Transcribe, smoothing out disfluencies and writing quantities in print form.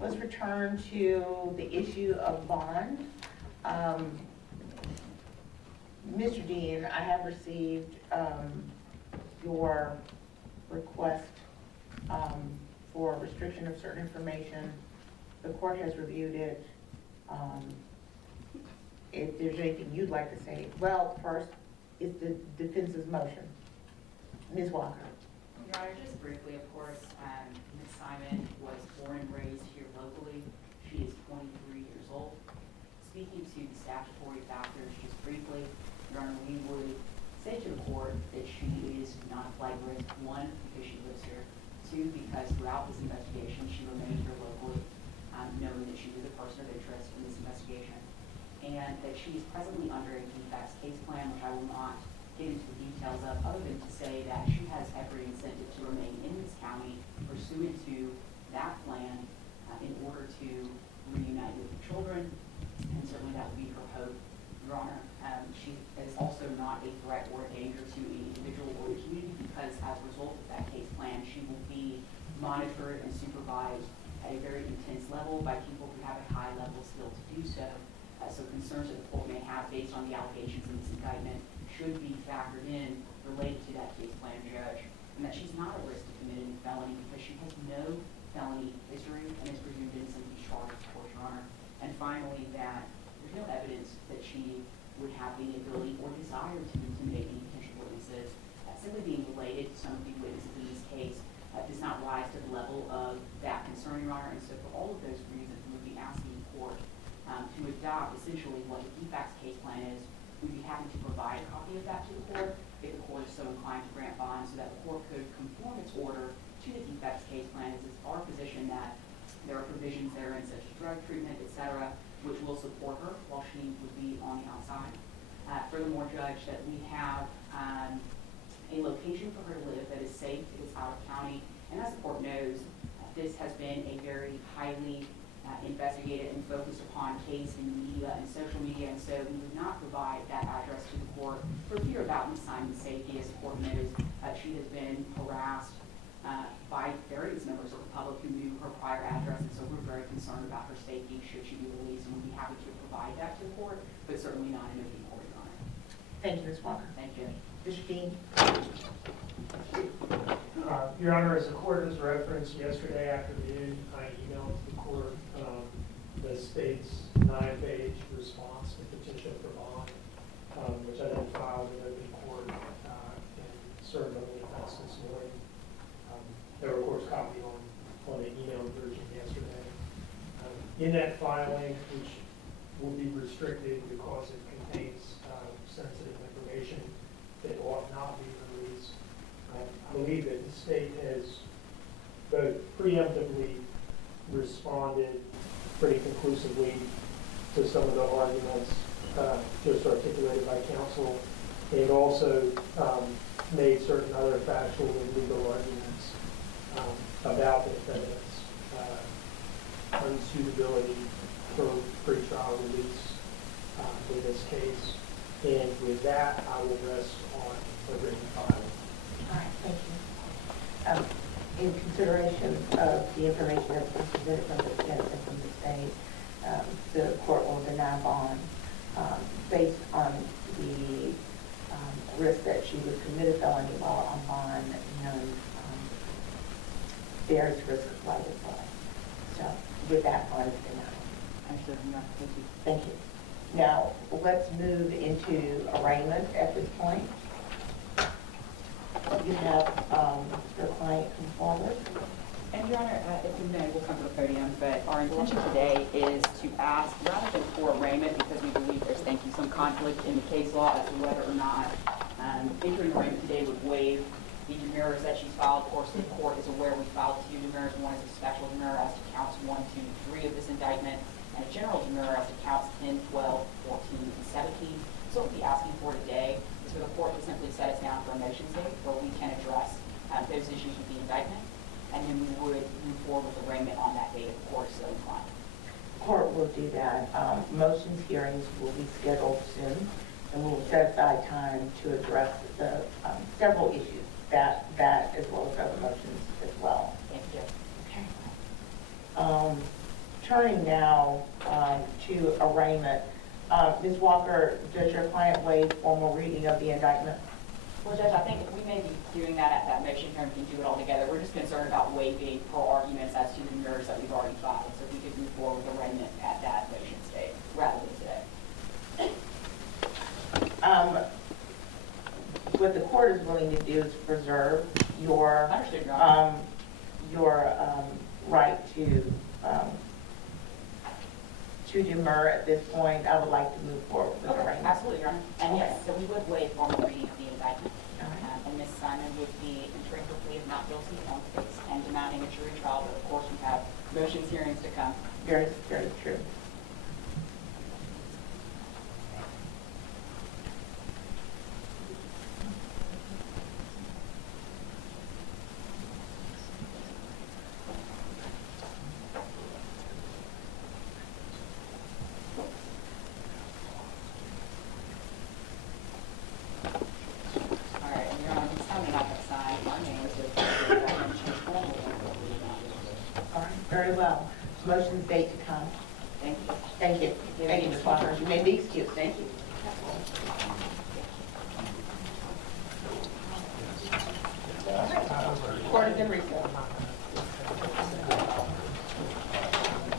Let's return to the issue of bond. Mr. Dean, I have received your request for restriction of certain information. The court has reviewed it. If there's anything you'd like to say, well, first is the defense's motion. Ms. Walker. Your Honor, just briefly, of course, Ms. Simon was born and raised here locally. She is 23 years old. Speaking to the statutory factors, just briefly, Your Honor, we would say to the court that she is not a flight risk, one, because she lives here, two, because throughout this investigation, she remained here locally, knowing that she was a person of interest in this investigation, and that she is presently under a defects case plan, which I will not get into the details of, other than to say that she has every incentive to remain in this county pursuant to that plan in order to reunite with the children, and certainly that would be her hope. Your Honor, she is also not a threat or a danger to any individual or the community because as a result of that case plan, she will be monitored and supervised at a very intense level by people who have a high level of skill to do so. So concerns that the court may have based on the allegations in this indictment should be factored in related to that case plan, Judge, and that she's not at risk of committing a felony because she has no felony history and is presumed innocent of these charges, of course, Your Honor. And finally, that there's no evidence that she would have any ability or desire to intimidate any potential witnesses. Simply being related to some of the witnesses in this case does not rise to the level of that concern, Your Honor. And so for all of those reasons, we would be asking the court to adopt essentially what the defects case plan is. We'd be happy to provide a copy of that to the court if the court is so inclined to grant bond so that the court could conform its order to the defects case plan. It's our position that there are provisions therein such as drug treatment, et cetera, which will support her while she would be on the outside. Furthermore, Judge, that we have a location for her to live that is safe, it is out of county, and as the court knows, this has been a very highly investigated and focused upon case in media and social media, and so we would not provide that address to the court for fear about Ms. Simon's safety. As the court knows, she has been harassed by various members of the public who knew her prior address, and so we're very concerned about her safety should she be released, and we'd be happy to provide that to the court, but certainly not in open court, Your Honor. Thank you, Ms. Walker. Thank you. Mr. Dean. Your Honor, as the court has referenced yesterday afternoon, I emailed to the court the state's 9-page response to petition for bond, which I then filed in open court and served on the offense this morning. They were, of course, copied on the emailed version yesterday. In that filing, which will be restricted because it contains sensitive information that ought not be released, I believe that the state has both preemptively responded pretty conclusively to some of the arguments just articulated by counsel, and also made certain other factual and legal arguments about the defendant's unsuitability for pretrial release in this case. And with that, I will rest on a written filing. All right, thank you. In consideration of the information that's been presented from the defense and from the state, the court will deny bond based on the risk that she would commit a felony while on bond, and there's risk of flight as well. So with that, bond is denied. Absolutely not. Thank you. Thank you. Now, let's move into arraignment at this point. You have your client come forward. And Your Honor, if you may, we'll come to the podium, but our intention today is to ask, rather than for arraignment, because we believe there's, some conflict in the case law as to whether or not entering arraignment today would waive the demurrers that she's filed. Of course, the court is aware we filed 2 demurrers. One is a special demurrer as to counts 1, 2, 3 of this indictment, and a general demurrer as to counts 10, 12, 14, and 17. So what we'll be asking for today is for the court to simply set us down for a motions date where we can address those issues with the indictment, and then we would move forward with arraignment on that date if the court is so inclined. The court will do that. Motions hearings will be scheduled soon, and we will set aside time to address the several issues, that as well as other motions as well. Thank you. Okay. Turning now to arraignment. Ms. Walker, does your client waive formal reading of the indictment? Well, Judge, I think we may be doing that at that motion hearing, we can do it all together. We're just concerned about waiving per arguments as to the numbers that we've already filed. So if we could move forward with arraignment at that motion stage rather than today. What the court is willing to do is preserve your Understood, Your Honor. right to demur at this point. I would like to move forward with Okay, arraignment. absolutely, Your Honor. And yes, so we would waive formal reading of the indictment. All right. And Ms. Simon would be entering her plea of not guilty on the case and demanding a jury trial, but of course we have motions hearings to come. Very, very true. All right, and Your Honor, Ms. Simon not have signed our names with the indictment. She's formally All right, very well. Motion date to come. Thank you. Thank you. Thank you, Ms. Walker. You may be excused. Thank you. Court is in recess.